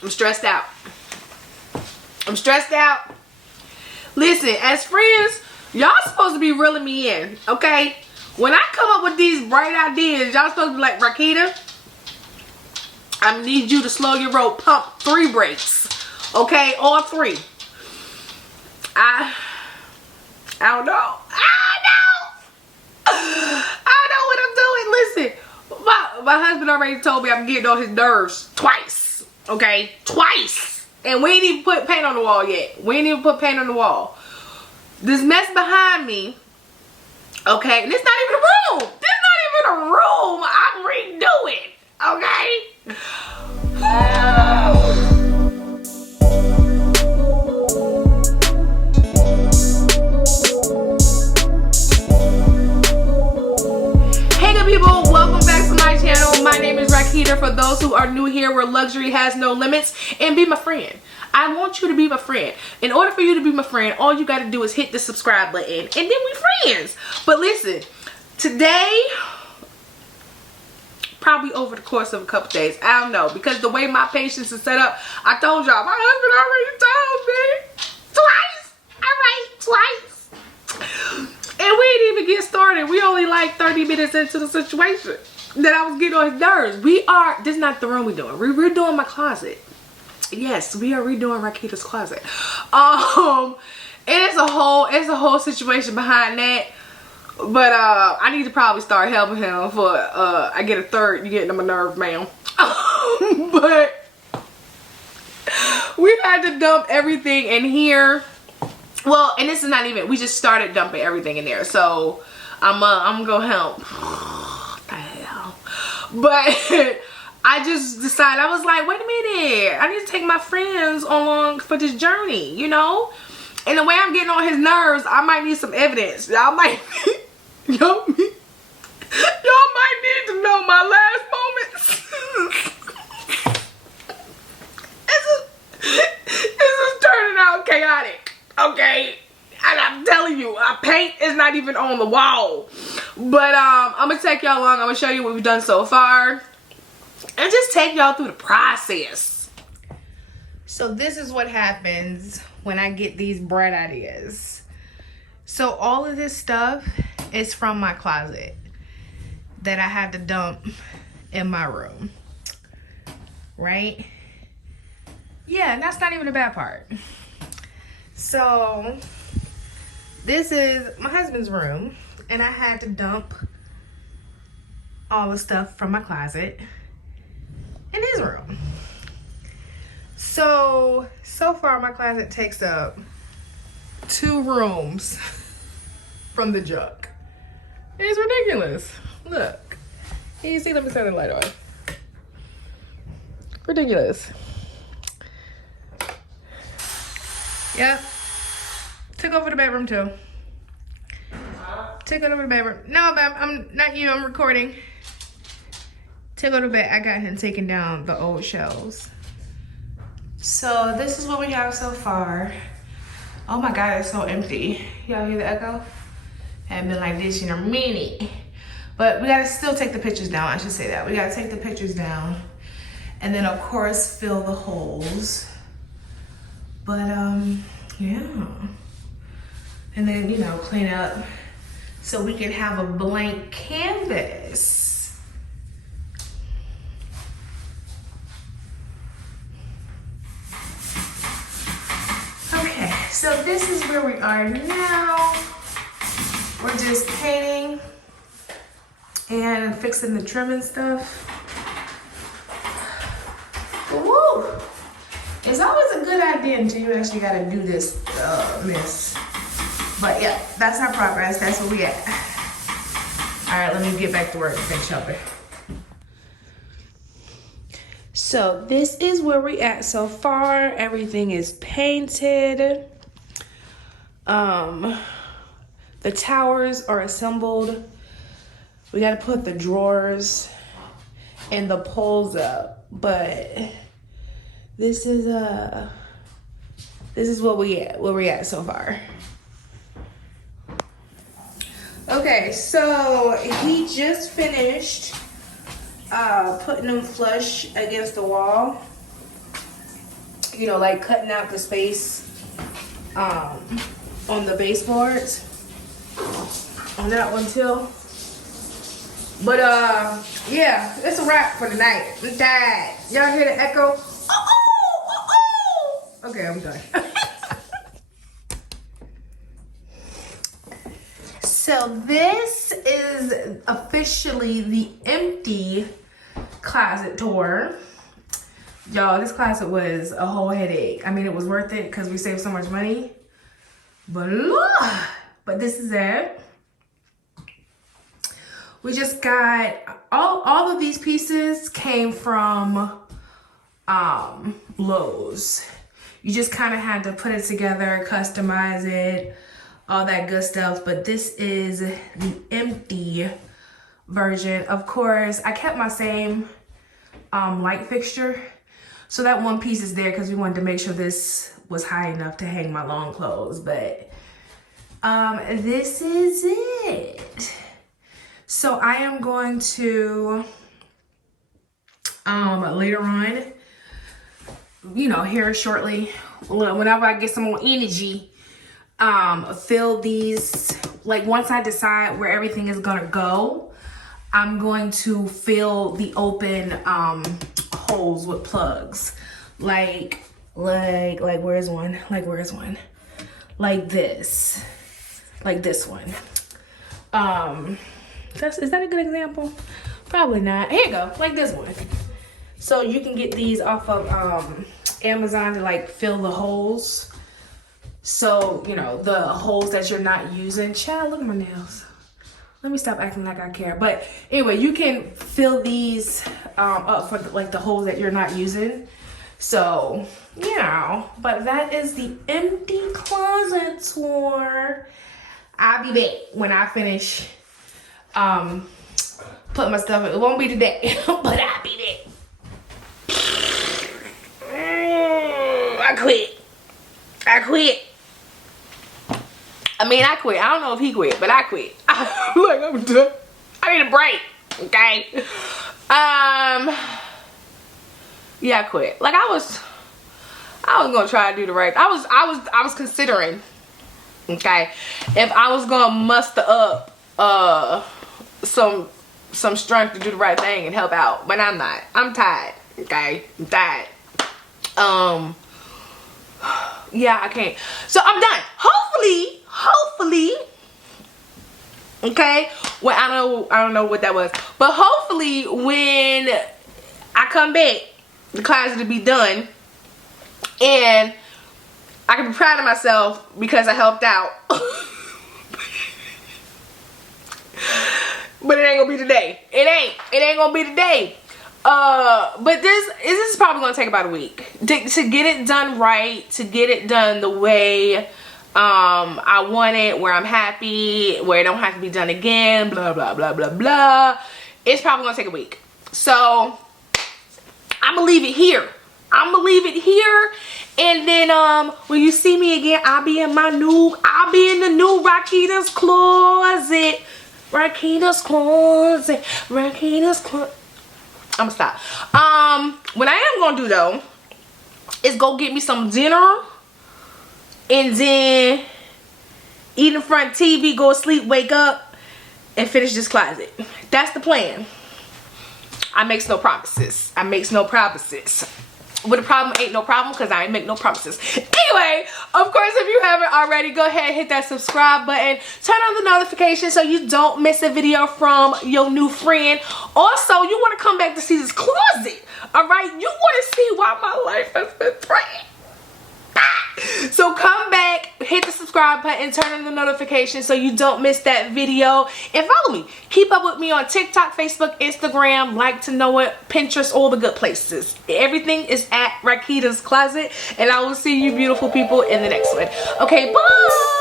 I'm stressed out. I'm stressed out. Listen, as friends, y'all supposed to be reeling me in, okay? When I come up with these bright ideas, y'all supposed to be like, Rakita, I need you to slow your roll, pump 3 brakes, okay? All 3. I don't know. I don't know what I'm doing. Listen, my husband already told me I'm getting on his nerves twice, okay? Twice. And we ain't even put paint on the wall yet. We ain't even put paint on the wall. This mess behind me, okay? And it's not even a room. This not even a room. I'm redoing, okay? Hey good people, welcome back to my channel. My name is Rakita. For those who are new here, where luxury has no limits, and be my friend. I want you to be my friend. In order for you to be my friend, all you got to do is hit the subscribe button, and then we friends. But listen, today, probably over the course of a couple days, I don't know, because the way my patience is set up, I told y'all, my husband already told me twice. And we didn't even get started. We only like 30 minutes into the situation that I was getting on his nerves. This is not the room we're doing. We're doing my closet. Yes, we are redoing Rakita's closet. And it's a whole situation behind that. But I need to probably start helping him before I get a third. You getting on my nerve, ma'am. But we had to dump everything in here. Well, and this is not even, we just started dumping everything in there. So I'm gonna go help. What the hell? But I just decided, I was like, wait a minute, I need to take my friends along for this journey, you know? And the way I'm getting on his nerves, I might need some evidence. Y'all might need to know my last moments. This is turning out chaotic, okay? And I'm telling you, our paint is not even on the wall. But I'm gonna take y'all along. I'm gonna show you what we've done so far, and just take y'all through the process. So this is what happens when I get these bright ideas. So all of this stuff is from my closet that I had to dump in my room, right? Yeah, and that's not even the bad part. So this is my husband's room, and I had to dump all the stuff from my closet in his room. So far my closet takes up 2 rooms from the junk. It's ridiculous. Look. Can you see? Let me turn the light on. Ridiculous. Yep. Took over the bedroom too. Took over the bedroom. No, babe, I'm not you. I'm recording. Took over the bed. I got him taking down the old shelves. So this is what we have so far. Oh my God, it's so empty. Y'all hear the echo? Haven't been like this in a minute. But we gotta still take the pictures down. I should say that. We gotta take the pictures down, and then of course fill the holes. But yeah. And then, you know, clean up so we can have a blank canvas. Okay, so this is where we are now. We're just painting and fixing the trim and stuff. Woo! It's always a good idea until you actually gotta do this mess. But yeah, that's our progress. That's where we at. All right, let me get back to work and finish helping. So this is where we at so far. Everything is painted. The towers are assembled. We gotta put the drawers and the poles up, but this is where we at so far. Okay, so he just finished putting them flush against the wall. you know, like cutting out the space on the baseboards on that one too. But yeah, it's a wrap for the night. I'm tired. Y'all hear the echo? Okay, I'm done. So this is officially the empty closet tour. Y'all, this closet was a whole headache. I mean, it was worth it because we saved so much money. But this is it. We just got all of these pieces came from Lowe's. You just kind of had to put it together, customize it, all that good stuff. But this is the empty version. Of course, I kept my same light fixture. So that one piece is there because we wanted to make sure this was high enough to hang my long clothes. But this is it. So I am going to later on, you know, here shortly, whenever I get some more energy, fill these, like once I decide where everything is gonna go, I'm going to fill the open holes with plugs. Like where's one? Like this. Like this one. Is that a good example? Probably not. Here you go, like this one. So you can get these off of Amazon to like fill the holes. So, you know, the holes that you're not using. Child, look at my nails. Let me stop acting like I care. But anyway, you can fill these up for like the holes that you're not using. So, you know, but that is the empty closet tour. I'll be back when I finish put my stuff in. It won't be today, but I'll be back. I quit. I mean, I quit. I don't know if he quit, but I quit. Like, I'm done. I need a break. Okay. Yeah, I quit. Like I was gonna try to do the right. I was considering. Okay, if I was gonna muster up some strength to do the right thing and help out, but I'm not. I'm tired. Okay, I'm tired. Yeah, I can't. So I'm done. Hopefully. Okay. Well, I don't know what that was, but hopefully when I come back, the closet will be done, and I can be proud of myself because I helped out. But it ain't gonna be today. It ain't gonna be today. But this is probably gonna take about a week to get it done right, to get it done the way I want it, where I'm happy, where it don't have to be done again, blah blah blah blah blah. It's probably gonna take a week. So I'm gonna leave it here. And then when you see me again, I'll be in the new Rakita's closet. Rakita's closet. I'ma stop. What I am gonna do though is go get me some dinner and then eat in front of TV, go to sleep, wake up, and finish this closet. That's the plan. I makes no promises. But the problem ain't no problem because I ain't make no promises. Anyway, of course, if you haven't already, go ahead and hit that subscribe button. Turn on the notification so you don't miss a video from your new friend. Also, you want to come back to see this closet. Alright? You want to see why my life has been threatened. So come back, hit the subscribe button, turn on the notification so you don't miss that video, and follow me. Keep up with me on TikTok, Facebook, Instagram, Like to Know It, Pinterest, all the good places. Everything is at Rakita's Closet, and I will see you beautiful people in the next one. Okay, bye!